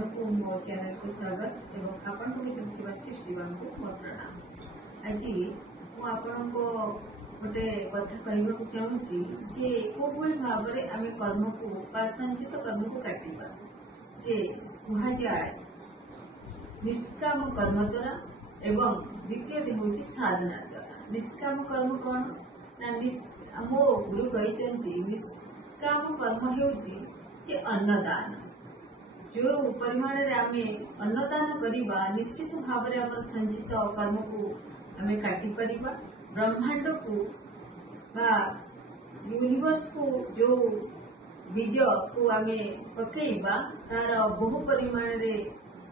आपनको मो चैनल को स्वागत एवं आपण को मित्र शिव शिवान को मोर प्रणाम। आज मु आपण को गोटे कथा कहबा को चाहूची जे कोबल भाव रे आमे कर्म को बा संचित कर्म को काटिबा जे कुहा जाय निष्काम कर्म द्वारा एवं द्वितीय होची साधना द्वारा। निष्काम कर्म कोन ना मो गुरु कहचंती निष्काम कर्म हेउची जे अन्नदान जो परिमाण रे आमे अन्नदान करिबा निश्चित भाव रे हमर संचित कर्म को आमे काटि परिबा। ब्रह्मांड को बा यूनिवर्स को जो बीज को आमे पकेइबा तार बहु परिमाण रे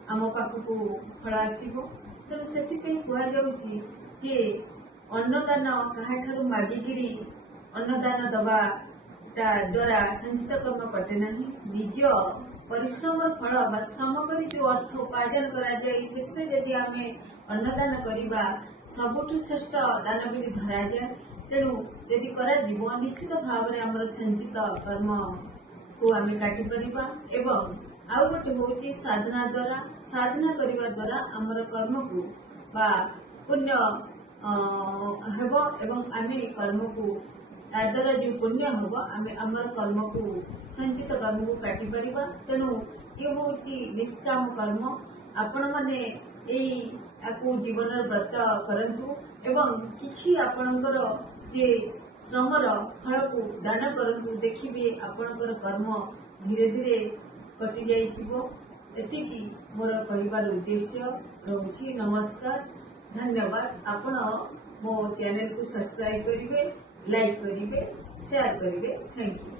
आम पाख को फल आसीबो। तेणु सेति पे कुआ जाउची जे अन्नदान काहाठारु मागिगिरी अन्नदान दबा द्वारा संचित कर्म कटे नहीं। निज परिश्रम फल बा श्रम करी जो अर्थ उपार्जन करा जाय सेते यदि आमे अन्नदान करिबा सबुठु श्रेष्ठ दान बिधि धरा जाय। तेणु यदि करा जीव निश्चित भाव रे हमर संचित कर्म को आमे काटि परिबा। एवं आउ गोटे होची साधना द्वारा। साधना करिबा द्वारा हमर कर्म को बा पुण्य हेबो एवं आमे कर्म को द्वारा जो पुण्य हम आमे आमर कर्म को संचित कर्म को काटि परिबा। तेणु ये होची निष्काम कर्म। आपण माने एई आकु जीवन व्रत करंतु एवं किछि आपणकर जे श्रमर फल को दान करंतु देखिबे आपणकर कर्म धीरे धीरे कटि जाइथिबो। एतिकी मोर कहिबार उद्देश्य रहउची। नमस्कार, धन्यवाद। आपण मो चैनल को सब्सक्राइब करिवे, लाइक करिवे, शेयर करिवे। Thank you.